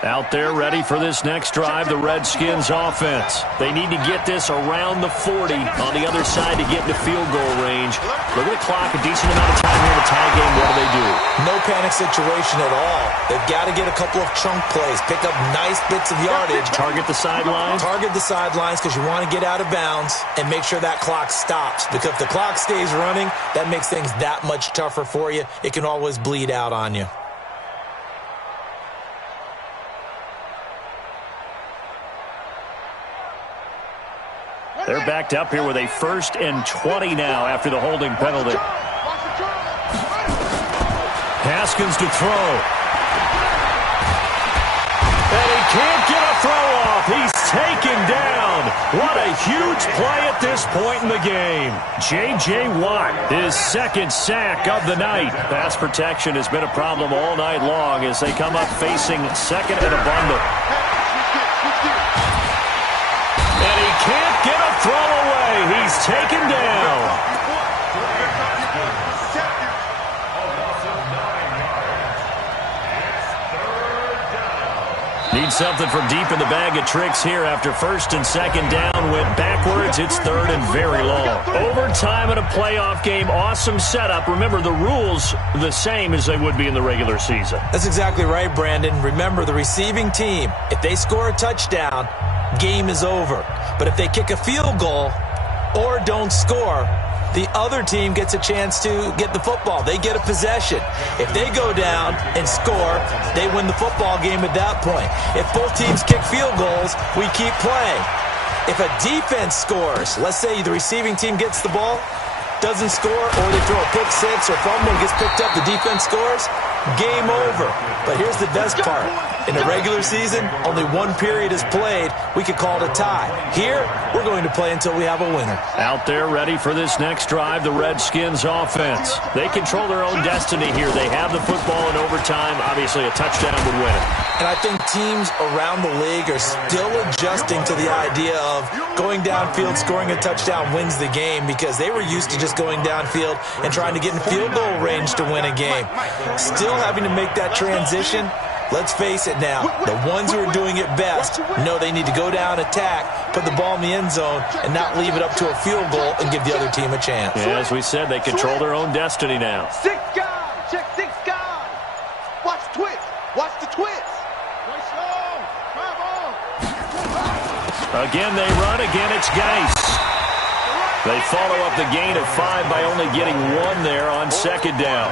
Out there ready for this next drive, the Redskins offense. They need to get this around the 40 on the other side to get into field goal range. Look at the clock, a decent amount of time here in a tie game. What do? No panic situation at all. They've got to get a couple of chunk plays, pick up nice bits of yardage. Target the sidelines? Target the sidelines because you want to get out of bounds and make sure that clock stops. Because if the clock stays running, that makes things that much tougher for you. It can always bleed out on you. They're backed up here with a 1st and 20 now after the holding penalty. Haskins to throw. And he can't get a throw off. He's taken down. What a huge play at this point in the game. J.J. Watt, his 2nd sack of the night. Pass protection has been a problem all night long as they come up facing 2nd and a bundle. And he can't get a throw away. He's taken down. Need something from deep in the bag of tricks here after 1st and 2nd down. Went backwards. It's 3rd and very long. Overtime in a playoff game. Awesome setup. Remember, the rules the same as they would be in the regular season. That's exactly right, Brandon. Remember, the receiving team, if they score a touchdown, game is over. But if they kick a field goal or don't score, the other team gets a chance to get the football. They get a possession. If they go down and score, they win the football game at that point. If both teams kick field goals, we keep playing. If a defense scores, let's say the receiving team gets the ball, doesn't score, or they throw a pick six or fumble and gets picked up, the defense scores, game over. But here's the best part. In the regular season, only one period is played. We could call it a tie. Here, we're going to play until we have a winner. Out there ready for this next drive, the Redskins offense. They control their own destiny here. They have the football in overtime. Obviously, a touchdown would win it. And I think teams around the league are still adjusting to the idea of going downfield, scoring a touchdown wins the game because they were used to just going downfield and trying to get in field goal range to win a game. Still having to make that transition. Let's face it now, the ones who are doing it best know they need to go down, attack, put the ball in the end zone, and not leave it up to a field goal and give the other team a chance. Yeah, as we said, they control their own destiny now. 6 guys, check 6 guys. Watch twits, watch the twits. Again, they run. Again, it's Geis. They follow up the gain of 5 by only getting 1 there on 2nd down.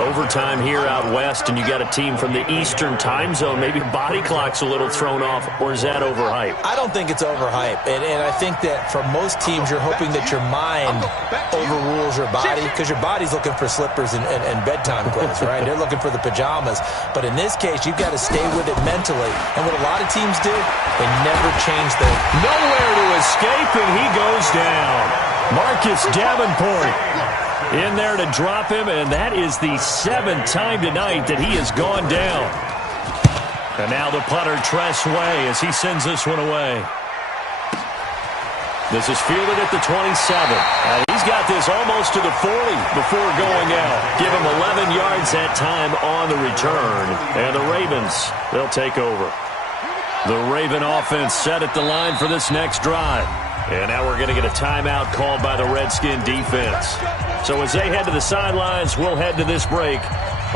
Overtime here out west, and you got a team from the Eastern time zone. Maybe body clock's a little thrown off, or is that overhyped? I don't think it's overhyped, and I think that for most teams, you're hoping that your mind overrules your body because your body's looking for slippers and bedtime clothes, right? They're looking for the pajamas. But in this case, you've got to stay with it mentally. And what a lot of teams do, they never change their... Nowhere to escape, and he goes down. Marcus Davenport in there to drop him, and that is the 7th time tonight that he has gone down. And now the punter, Tress Way, as he sends this one away. This is fielded at the 27. He's got this almost to the 40 before going out. Give him 11 yards that time on the return. And the Ravens, they'll take over. The Raven offense set at the line for this next drive. And now we're going to get a timeout called by the Redskin defense. So as they head to the sidelines, we'll head to this break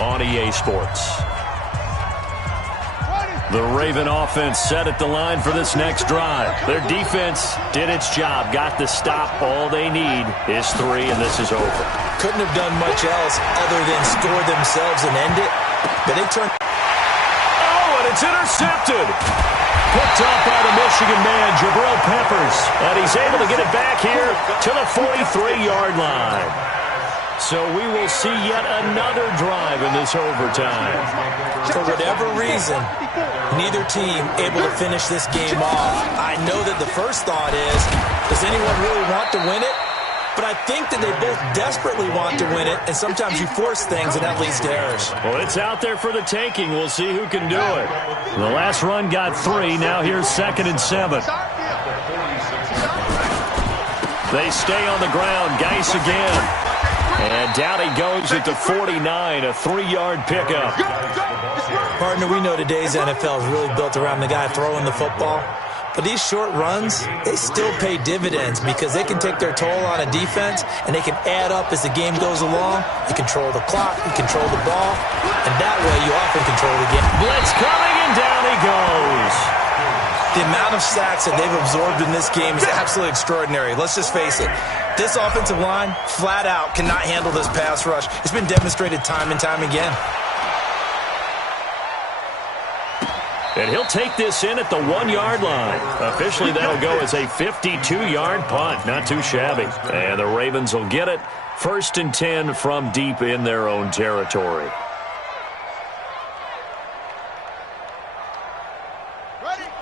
on EA Sports. The Raven offense set at the line for this next drive. Their defense did its job, got the stop. All they need is 3, and this is over. Couldn't have done much else other than score themselves and end it. But they turned... Oh, and it's intercepted. Picked up by the Michigan man, Jabril Peppers. And he's able to get it back here to the 43-yard line. So we will see yet another drive in this overtime. For whatever reason, neither team able to finish this game off. I know that the first thought is, does anyone really want to win it? But I think that they both desperately want to win it, and sometimes you force things, and that leads to errors. Well, it's out there for the taking. We'll see who can do it. The last run got 3. Now here's 2nd and 7. They stay on the ground. Geis again. And down he goes at the 49, a 3-yard pickup. Partner, we know today's NFL is really built around the guy throwing the football. But these short runs, they still pay dividends because they can take their toll on a defense and they can add up as the game goes along. You control the clock, you control the ball, and that way you often control the game. Blitz coming, and down he goes. The amount of sacks that they've absorbed in this game is absolutely extraordinary. Let's just face it. This offensive line, flat out, cannot handle this pass rush. It's been demonstrated time and time again. And he'll take this in at the 1-yard line. Officially, that'll go as a 52-yard punt. Not too shabby. And the Ravens will get it. 1st and 10 from deep in their own territory.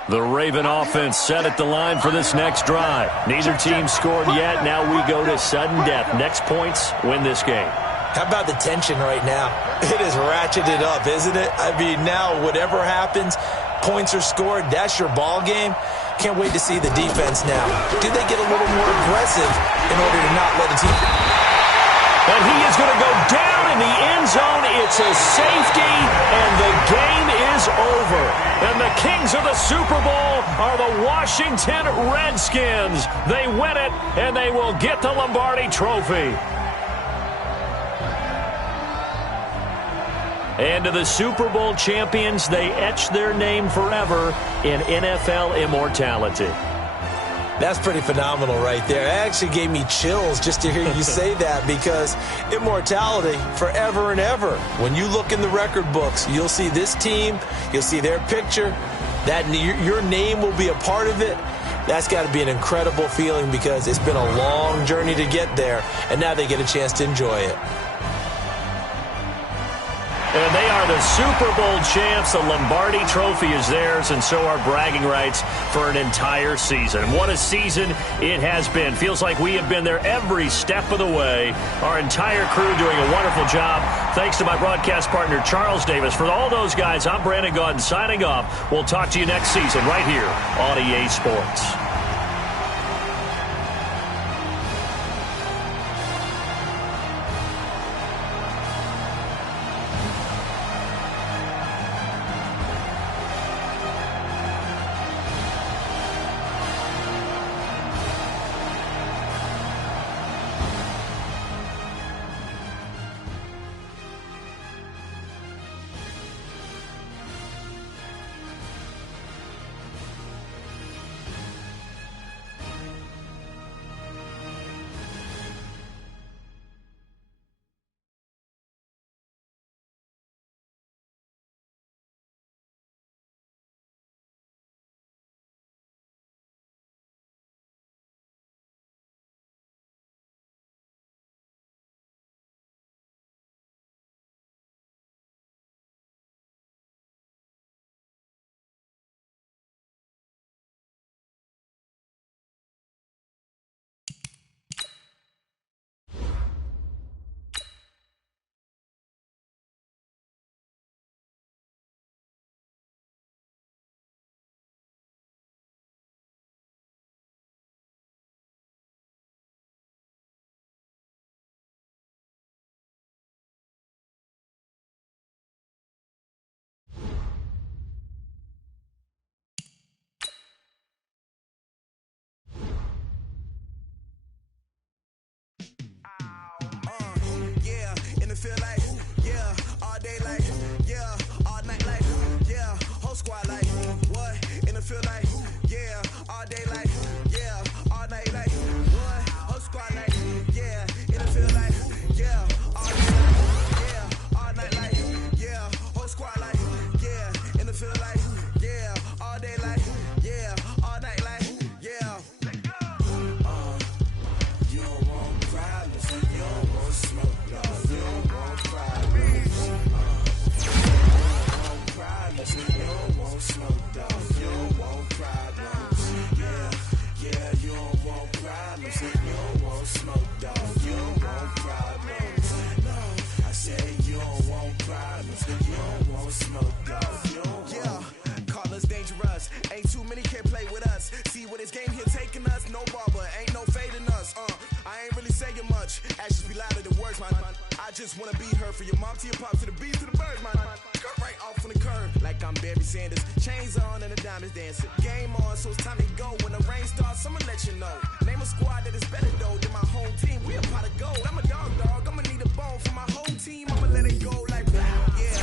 The Raven offense set at the line for this next drive. Neither team scored yet. Now we go to sudden death. Next points win this game. How about the tension right now? It is ratcheted up, isn't it? I mean, now whatever happens, points are scored, that's your ball game. Can't wait to see the defense now. Do they get a little more aggressive in order to not let a team... And he is going to go down in the end zone. It's a safety, and the game is over. And the kings of the Super Bowl are the Washington Redskins. They win it, and they will get the Lombardi Trophy. And to the Super Bowl champions, they etch their name forever in NFL immortality. That's pretty phenomenal right there. It actually gave me chills just to hear you say that because immortality forever and ever. When you look in the record books, you'll see this team, you'll see their picture, that your name will be a part of it. That's got to be an incredible feeling because it's been a long journey to get there, and now they get a chance to enjoy it. And they are the Super Bowl champs. The Lombardi Trophy is theirs, and so are bragging rights for an entire season. What a season it has been. Feels like we have been there every step of the way. Our entire crew doing a wonderful job. Thanks to my broadcast partner, Charles Davis. For all those guys, I'm Brandon Gaudin signing off. We'll talk to you next season right here on EA Sports. Feel like, yeah, all day like, yeah, all night like, yeah, whole squad like, what? In the field like, yeah, all day like, yeah, all night like, what? Whole squad like, yeah, in the field like, yeah, all day like, yeah, all night like, yeah, whole squad like, yeah, in the field like, yeah, all day like, yeah, all night like, yeah. You don't want problems, you don't want smoke, dog. You don't want problems. You don't want smoke, dog. You don't want problems. Yeah, you don't want problems. You don't want smoke, dog. You don't want problems. No, I said you don't want problems. You don't want smoke, dog. You don't want. Call us dangerous. Ain't too many can play with us. See what this game here taking us. No barber, ain't no fading us. I ain't really saying much. Actions be louder than words, man. I just wanna be heard for your mom to your pop to the beat to the birds, man. Cut right off. off on the curb like I'm Barry Sanders. Chains on and the diamonds dancing. Game on, so it's time to go. When the rain starts, I'ma let you know. Name a squad that is better though than my home team. We a pot of gold. I'm a dog. I'ma need a bone for my whole team. I'ma let it go like blah. Yeah,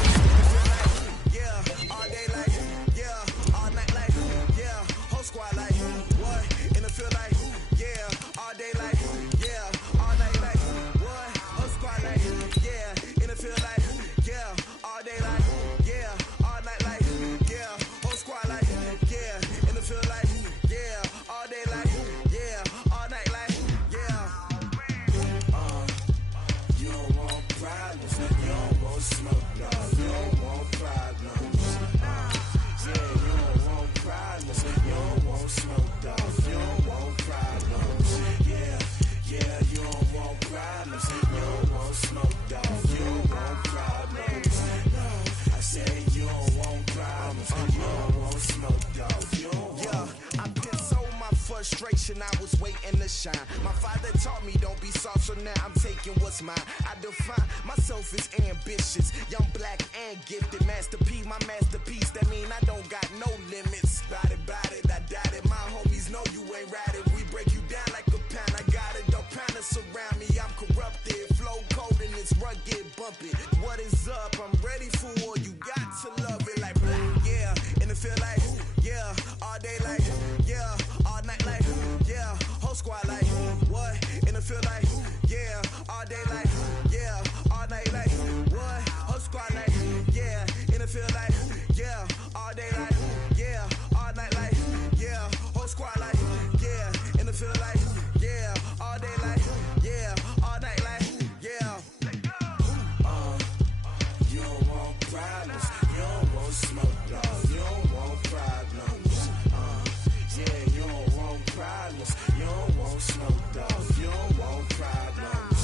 yeah, all day like yeah, all night like yeah, whole squad like what? In the field like yeah, all day like yeah, all night like what? Whole squad like yeah, in the field like yeah, all day like yeah, all night like yeah, whole squad like yeah, in the field like yeah, all day like yeah, all night like yeah. You don't want problems, you don't want smoke, dog. You don't want problems. Yeah, you don't want problems, you don't want smoke, dog. You don't want problems. Yeah, you don't want problems, you don't want smoke, dog. You don't want problems. No, I said you don't want problems, you don't want smoke, dog. You don't want. Yeah, I've been so my frustration, I was waiting to shine. My father taught me don't be soft, so now I'm taking what's mine. I define myself as ambitious, young, black, and gifted. Master P, my masterpiece. That mean I don't got no limits. Bout it, I doubt it. My homies know you ain't ratted. We break you down like a pound. I got it, dog pounders surround me. I'm corrupted, flow cold and it's rugged, bumpy. What is up? I'm ready for war. You got to love it like black. Yeah, in the feel like yeah, all day like yeah, all night like yeah, whole squad like what? In the feel like yeah, all day like yeah, all night like what? Whole squad like yeah, in the feel like yeah, all day like yeah, all night like yeah, whole squad like yeah, in the feel like yeah, all day like yeah, all night like yeah. You don't want problems, you don't want smoke, dog. You don't want problems. Yeah, you don't want problems, you don't want smoke, dog. You don't want problems.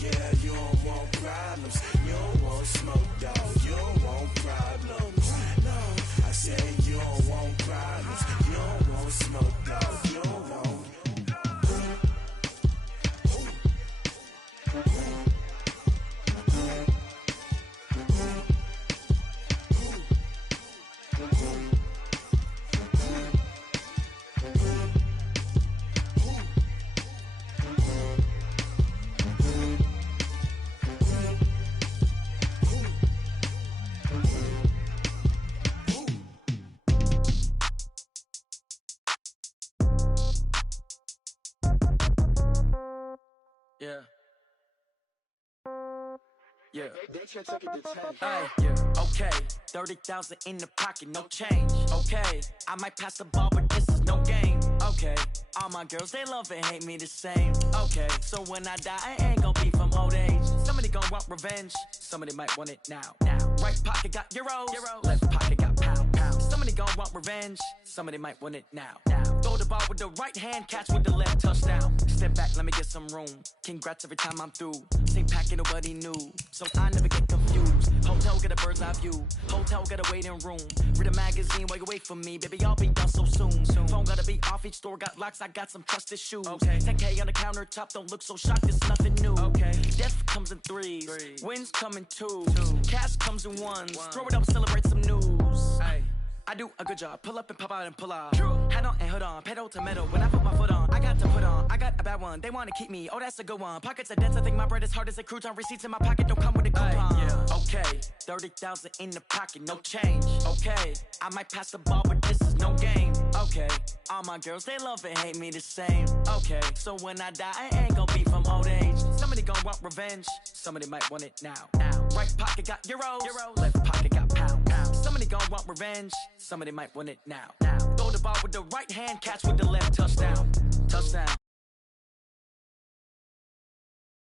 Yeah, you don't want problems, you don't want smoke, dog. You don't want problems. No, I said you don't want problems, you don't want smoke, dog. You don't want. Yeah. Hey, yeah. Okay, 30,000 in the pocket, no change. Okay, I might pass the ball, but this is no game. Okay, all my girls, they love and hate me the same. Okay, so when I die, I ain't gon' be from old age. Somebody gon' want revenge, somebody might want it now. Right pocket got euros, left pocket got pound. Somebody gon' want revenge, somebody might want it now. Throw the ball with the right hand, catch with the left, touchdown. Step back, let me get some room. Congrats every time I'm through. Same packet, nobody knew, so I never get confused. Hotel get a bird's eye view, hotel got a waiting room. Read a magazine while you wait for me, baby, I'll be done so soon. Phone gotta be off, each store got locks, I got some trusted shoes. 10K on the countertop, don't look so shocked, it's nothing new. Death comes in threes, wins come in twos, cash comes in ones. Throw it up, celebrate some news. I do a good job, pull up and pop out and pull out. Hat on and hood on, pedal to metal. When I put my foot on, I got to put on. I got a bad one, they wanna keep me, oh that's a good one. Pockets are dense, I think my bread is hard as a crouton. Receipts in my pocket don't come with a coupon. Okay, 30,000 in the pocket, no change. Okay, I might pass the ball, but this is no game. Okay, all my girls, they love and hate me the same. Okay, so when I die, I ain't gon' be from old age. Somebody gon' want revenge, somebody might want it now. Right pocket got euros, left pocket got pound. Somebody gon' want revenge, somebody might want it now. Throw the ball with the right hand, catch with the left, touchdown. Touchdown.